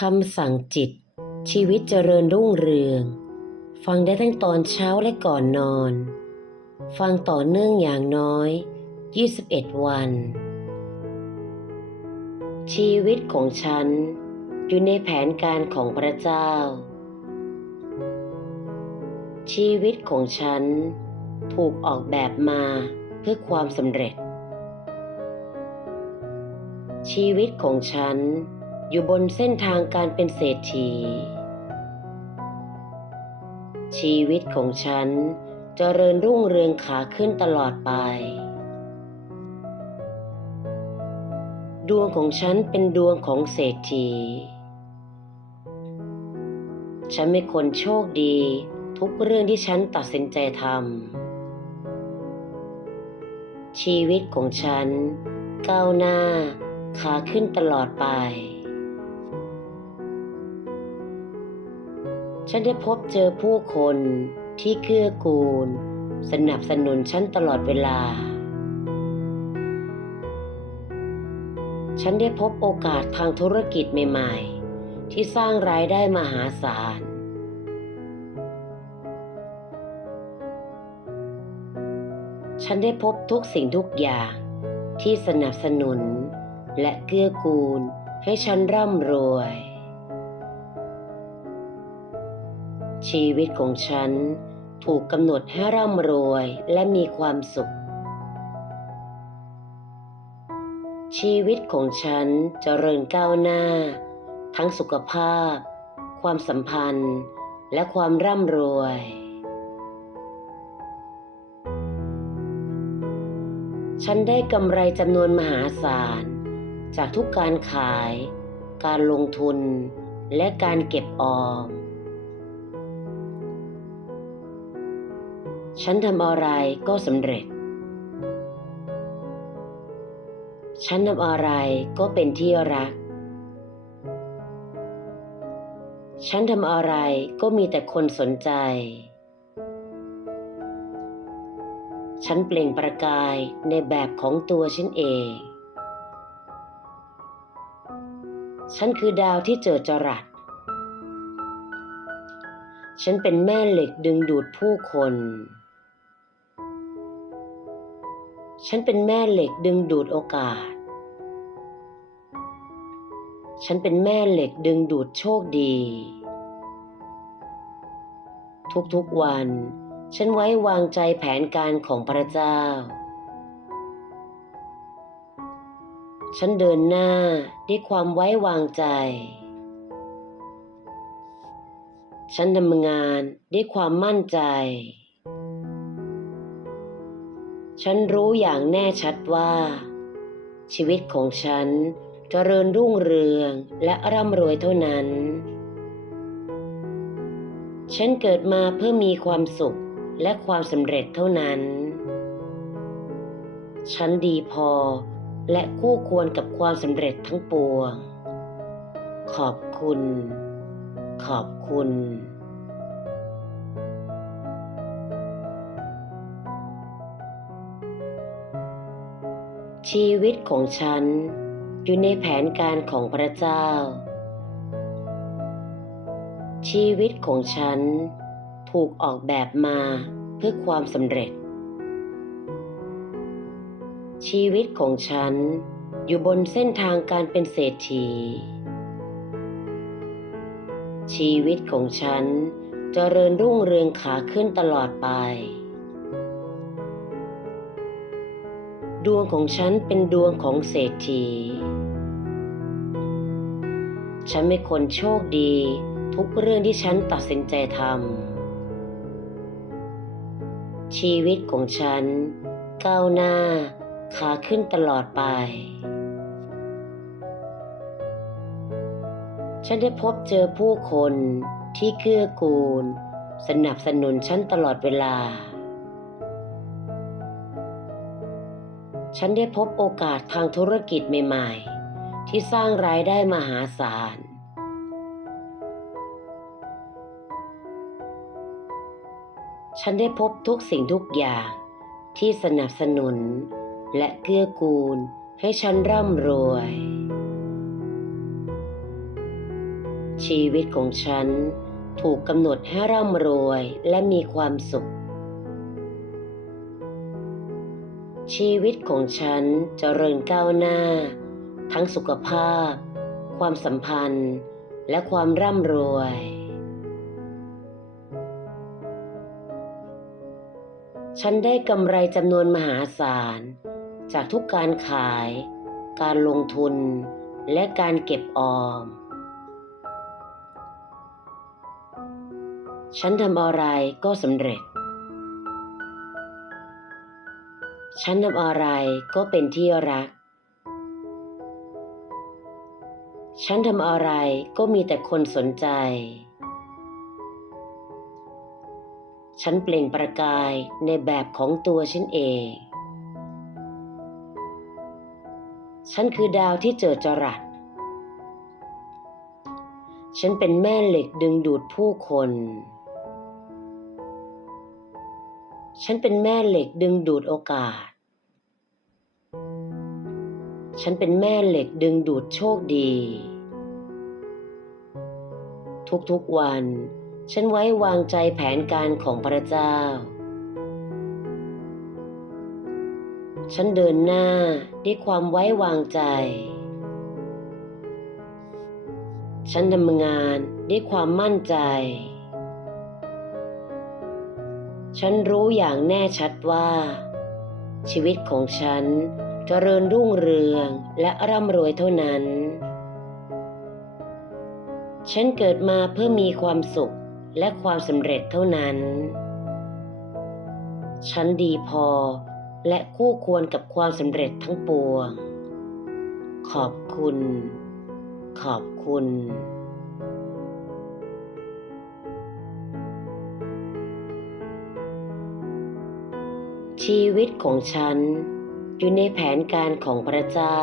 คำสั่งจิต ชีวิตเจริญรุ่งเรือง ฟังได้ทั้งตอนเช้าและก่อนนอน ฟังต่อเนื่องอย่างน้อย 21 วัน ชีวิตของฉัน อยู่ในแผนการของพระเจ้า ชีวิตของฉัน ถูกออกแบบมาเพื่อความสำเร็จ ชีวิตของฉัน อยู่บนเส้นทางการเป็นเศรษฐี ชีวิตของฉันจเจริญรุ่งเรืองขาขึ้นตลอดไป ดวงของฉันเป็นดวงของเศรษฐี ฉันเป็นคนโชคดีทุกเรื่องที่ฉันตัดสินใจทำชีวิตของฉันก้าวหน้าขาขึ้นตลอดไป ฉันได้พบเจอผู้คนที่เกื้อกูล สนับสนุนฉันตลอดเวลา ฉันได้พบโอกาสทางธุรกิจใหม่ๆ ที่สร้างรายได้มหาศาล ฉันได้พบทุกสิ่งทุกอย่างที่สนับสนุนและเกื้อกูลให้ฉันร่ำรวย ชีวิตของฉันถูกกำหนดให้ร่ำรวยและมีความสุข ชีวิตของฉันเจริญก้าวหน้า ทั้งสุขภาพ ความสัมพันธ์ และความร่ำรวย ฉันได้กำไรจำนวนมหาศาล จากทุกการขาย การลงทุน และการเก็บออม ฉันทำอะไรก็สำเร็จ ฉันทำอะไรก็เป็นที่รัก ฉันทำอะไรก็มีแต่คนสนใจ ฉันเปล่งประกายในแบบของตัวฉันเอง ฉันคือดาวที่เจิดจรัสฉันเป็นแม่เหล็กดึงดูดผู้คน ฉันเป็นแม่เหล็กดึงดูดโอกาส ฉันเป็นแม่เหล็กดึงดูดโชคดี ทุกๆวัน ฉันไว้วางใจแผนการของพระเจ้า ฉันเดินหน้าด้วยความไว้วางใจ ฉันทำงานด้วยความมั่นใจ ฉันรู้อย่างแน่ชัดว่า ชีวิตของฉันจเจริญรุ่งเรืองและร่ำรวยเท่านั้น ฉันเกิดมาเพื่อมีความสุขและความสำเร็จเท่านั้น ฉันดีพอและคู่ควรกับความสำเร็จทั้งปวง ขอบคุณ ขอบคุณ ชีวิตของฉันอยู่ในแผนการของพระเจ้า ชีวิตของฉันถูกออกแบบมาเพื่อความสำเร็จ ชีวิตของฉันอยู่บนเส้นทางการเป็นเศรษฐี ชีวิตของฉันจเจริญรุ่งเรืองขาขึ้นตลอดไป ดวงของฉันเป็นดวงของเศรษฐี ฉันเป็นคนโชคดี ทุกเรื่องที่ฉันตัดสินใจทำ ชีวิตของฉัน ก้าวหน้าขาขึ้นตลอดไป ฉันได้พบเจอผู้คนที่เกื้อกูล สนับสนุนฉันตลอดเวลา ฉันได้พบโอกาสทางธุรกิจใหม่ ๆ ที่สร้างรายได้มหาศาล ฉันได้พบทุกสิ่งทุกอย่างที่สนับสนุน และเกื้อกูลให้ฉันร่ำรวย ชีวิตของฉันถูกกำหนดให้ร่ำรวยและมีความสุข ชีวิตของฉันเจริญก้าวหน้า ทั้งสุขภาพ ความสัมพันธ์ และความร่ำรวย ฉันได้กำไรจำนวนมหาศาล จากทุกการขาย การลงทุน และการเก็บออม ฉันทำอะไรก็สำเร็จ ฉันทำอะไรก็เป็นที่รัก ฉันทำอะไรก็มีแต่คนสนใจ ฉันเปล่งประกายในแบบของตัวฉันเอง ฉันคือดาวที่เจิดจรัส ฉันเป็นแม่เหล็กดึงดูดผู้คน ฉันเป็นแม่เหล็กดึงดูดโอกาส ฉันเป็นแม่เหล็กดึงดูดโชคดี ทุกๆวัน ฉันไว้วางใจแผนการของพระเจ้า ฉันเดินหน้าด้วยความไว้วางใจ ฉันทำงานด้วยความมั่นใจ ฉันรู้อย่างแน่ชัดว่า ชีวิตของฉันจเจริญรุ่งเรืองและร่ำรวยเท่านั้น ฉันเกิดมาเพื่อมีความสุขและความสำเร็จเท่านั้น ฉันดีพอและคู่ควรกับความสำเร็จทั้งปวง ขอบคุณ ขอบคุณ ชีวิตของฉัน อยู่ในแผนการของพระเจ้า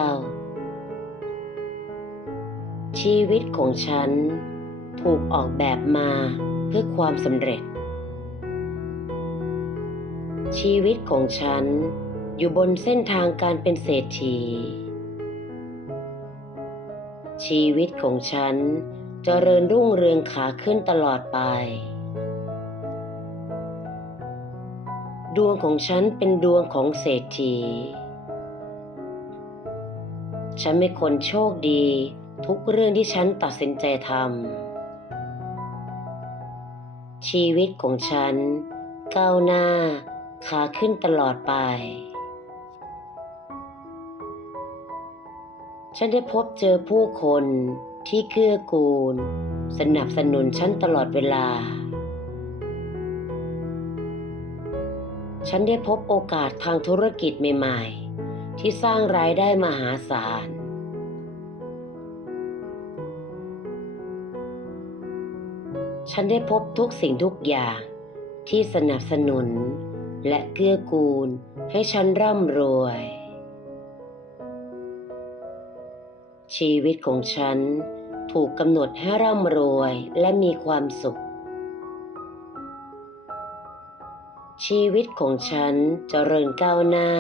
ชีวิตของฉัน ถูกออกแบบมาเพื่อความสำเร็จ ชีวิตของฉันอยู่บนเส้นทางการเป็นเศรษฐี ชีวิตของฉันจเจริญรุ่งเรืองขาขึ้นตลอดไป ดวงของฉันเป็นดวงของเศรษฐี ฉันเป็นคนโชคดีทุกเรื่องที่ฉันตัดสินใจทำ ชีวิตของฉันก้าวหน้าขาขึ้นตลอดไป ฉันได้พบเจอผู้คนที่เกื้อกูล สนับสนุนฉันตลอดเวลา ฉันได้พบโอกาสทางธุรกิจใหม่ๆ ที่สร้างรายได้มหาศาล ฉันได้พบทุกสิ่งทุกอย่างที่สนับสนุนและเกื้อกูลให้ฉันร่ำรวย ชีวิตของฉันถูกกำหนดให้ร่ำรวยและมีความสุข ชีวิตของฉันจเจริญก้าวหน้า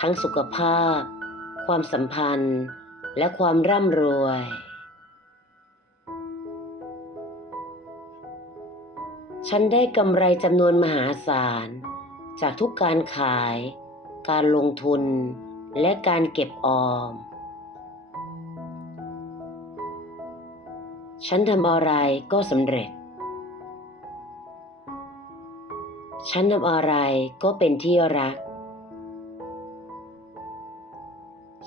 ทั้งสุขภาพ ความสัมพันธ์ และความร่ำรวย ฉันได้กำไรจำนวนมหาศาล จากทุกการขาย การลงทุน และการเก็บออม ฉันทำอะไรก็สำเร็จ ฉันทำอะไรก็เป็นที่รัก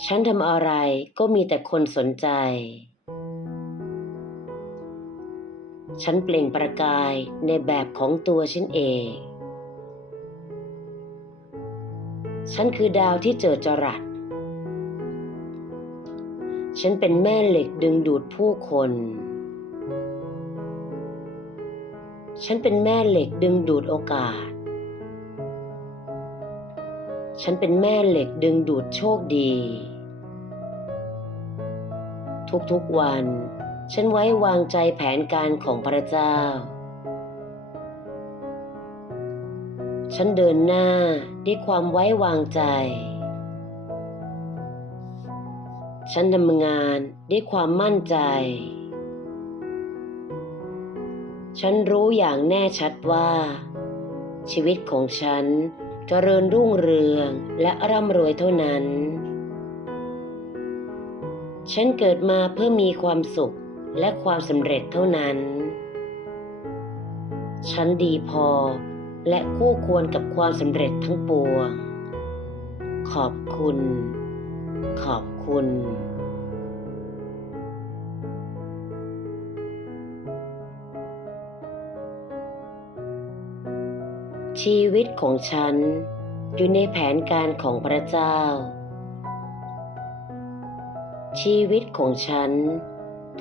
ฉันทำอะไรก็มีแต่คนสนใจ ฉันเปล่งประกายในแบบของตัวฉันเอง ฉันคือดาวที่เจิดจรัส ฉันเป็นแม่เหล็กดึงดูดผู้คนฉันเป็นแม่เหล็กดึงดูดโอกาส ฉันเป็นแม่เหล็กดึงดูดโชคดี ทุกๆวัน ฉันไว้วางใจแผนการของพระเจ้า ฉันเดินหน้าด้วยความไว้วางใจ ฉันทำงานด้วยความมั่นใจ ฉันรู้อย่างแน่ชัดว่าชีวิตของฉัน เจริญรุ่งเรืองและร่ำรวยเท่านั้น ฉันเกิดมาเพื่อมีความสุขและความสำเร็จเท่านั้น ฉันดีพอและคู่ควรกับความสำเร็จทั้งปวง ขอบคุณ ขอบคุณ ชีวิตของฉันอยู่ในแผนการของพระเจ้า ชีวิตของฉัน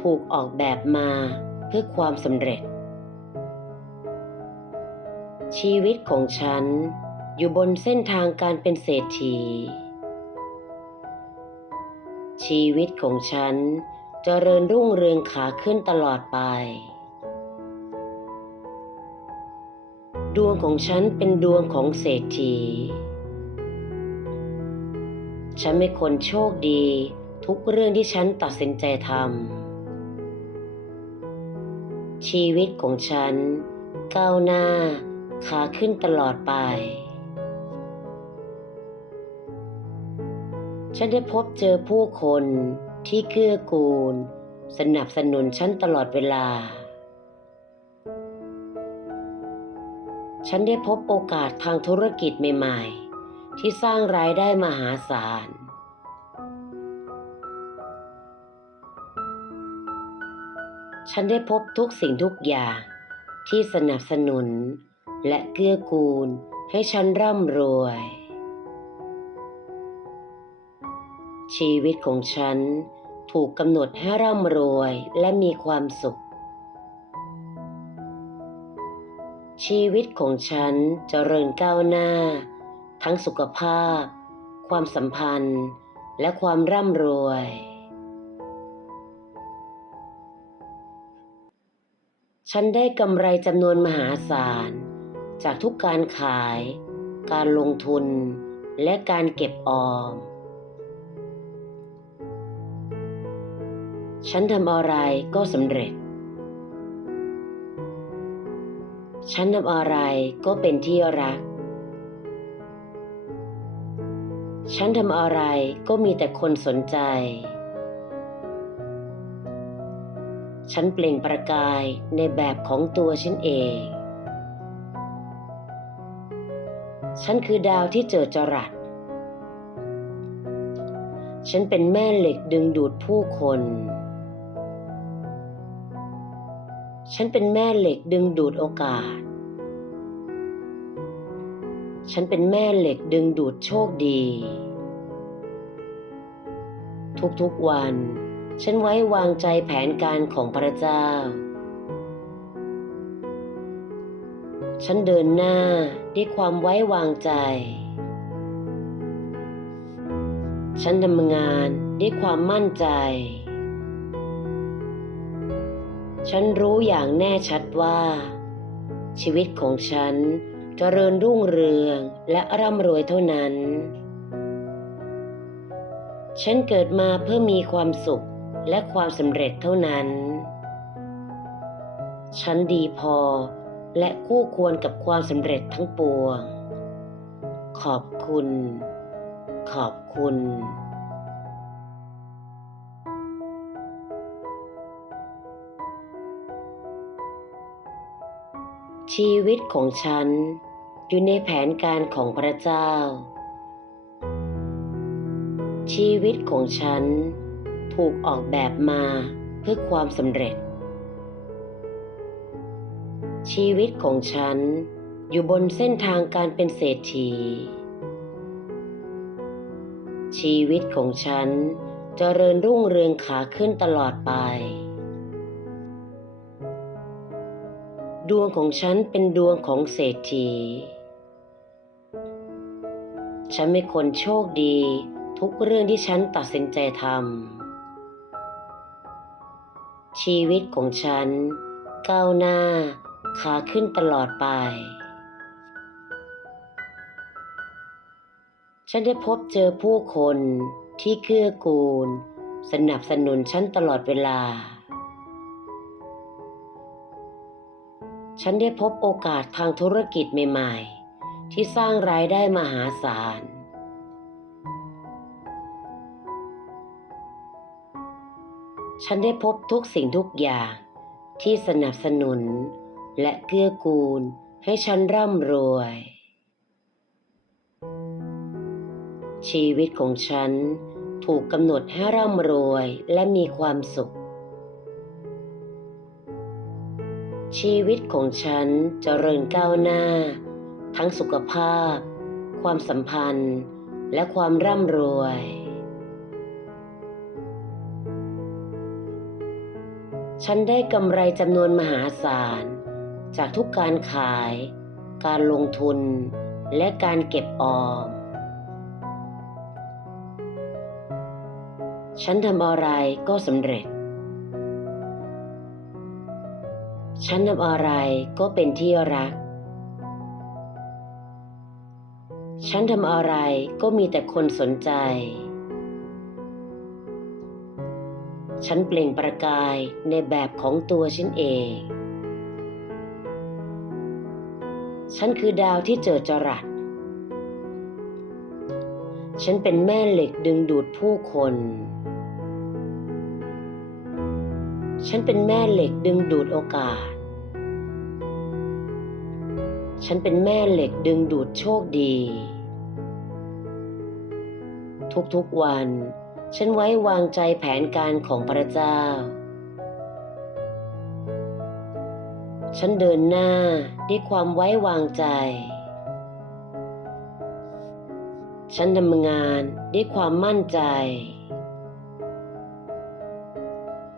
ถูกออกแบบมาเพื่อความสำเร็จ ชีวิตของฉันอยู่บนเส้นทางการเป็นเศรษฐี ชีวิตของฉันจเจริญรุ่งเรืองขาขึ้นตลอดไป ดวงของฉันเป็นดวงของเศรษฐี ฉันเป็นคนโชคดีทุกเรื่องที่ฉันตัดสินใจทำ ชีวิตของฉันก้าวหน้าขาขึ้นตลอดไป ฉันได้พบเจอผู้คนที่เกื้อกูล สนับสนุนฉันตลอดเวลา ฉันได้พบโอกาสทางธุรกิจใหม่ๆ ที่สร้างรายได้มหาศาล ฉันได้พบทุกสิ่งทุกอย่างที่สนับสนุนและเกื้อกูลให้ฉันร่ำรวย ชีวิตของฉันถูกกำหนดให้ร่ำรวยและมีความสุข ชีวิตของฉันเจริญก้าวหน้า ทั้งสุขภาพ ความสัมพันธ์ และความร่ำรวย ฉันได้กำไรจำนวนมหาศาล จากทุกการขาย การลงทุน และการเก็บออม ฉันทำอะไรก็สำเร็จ ฉันทำอะไรก็เป็นที่รัก ฉันทำอะไรก็มีแต่คนสนใจ ฉันเปล่งประกายในแบบของตัวฉันเอง ฉันคือดาวที่เจอจรัส ฉันเป็นแม่เหล็กดึงดูดผู้คน ฉันเป็นแม่เหล็กดึงดูดโอกาส ฉันเป็นแม่เหล็กดึงดูดโชคดี ทุกๆวัน ฉันไว้วางใจแผนการของพระเจ้า ฉันเดินหน้าด้วยความไว้วางใจ ฉันทำงานด้วยความมั่นใจ ฉันรู้อย่างแน่ชัดว่า ชีวิตของฉันเจริญรุ่งเรืองและร่ำรวยเท่านั้น ฉันเกิดมาเพื่อมีความสุขและความสำเร็จเท่านั้น ฉันดีพอและคู่ควรกับความสำเร็จทั้งปวง ขอบคุณ ขอบคุณ ชีวิตของฉันอยู่ในแผนการของพระเจ้า ชีวิตของฉันถูกออกแบบมาเพื่อความสำเร็จ ชีวิตของฉันอยู่บนเส้นทางการเป็นเศรษฐี ชีวิตของฉันจเจริญรุ่งเรืองขาขึ้นตลอดไป ดวงของฉันเป็นดวงของเศรษฐี ฉันเป็นคนโชคดีทุกเรื่องที่ฉันตัดสินใจทำ ชีวิตของฉันก้าวหน้าขาขึ้นตลอดไป ฉันได้พบเจอผู้คนที่เกื้อกูล สนับสนุนฉันตลอดเวลา ฉันได้พบโอกาสทางธุรกิจใหม่ ๆ ที่สร้างรายได้มหาศาล ฉันได้พบทุกสิ่งทุกอย่างที่สนับสนุนและเกื้อกูลให้ฉันร่ำรวย ชีวิตของฉันถูกกำหนดให้ร่ำรวยและมีความสุข ชีวิตของฉันเจริญก้าวหน้า ทั้งสุขภาพ ความสัมพันธ์ และความร่ำรวย ฉันได้กำไรจำนวนมหาศาล จากทุกการขาย การลงทุน และการเก็บออม ฉันทำอะไรก็สำเร็จ ฉันทำอะไรก็เป็นที่รัก ฉันทำอะไรก็มีแต่คนสนใจ ฉันเปล่งประกายในแบบของตัวฉันเอง ฉันคือดาวที่เจิดจรัส ฉันเป็นแม่เหล็กดึงดูดผู้คนฉันเป็นแม่เหล็กดึงดูดโอกาส ฉันเป็นแม่เหล็กดึงดูดโชคดี ทุกๆวัน ฉันไว้วางใจแผนการของพระเจ้า ฉันเดินหน้าด้วยความไว้วางใจ ฉันทำงานด้วยความมั่นใจ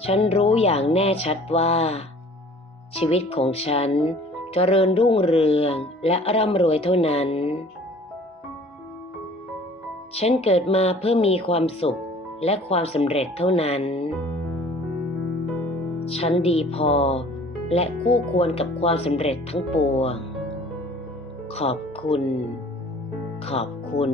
ฉันรู้อย่างแน่ชัดว่า ชีวิตของฉัน เจริญรุ่งเรืองและร่ำรวยเท่านั้น ฉันเกิดมาเพื่อมีความสุขและความสำเร็จเท่านั้น ฉันดีพอและคู่ควรกับความสำเร็จทั้งปวง ขอบคุณ ขอบคุณ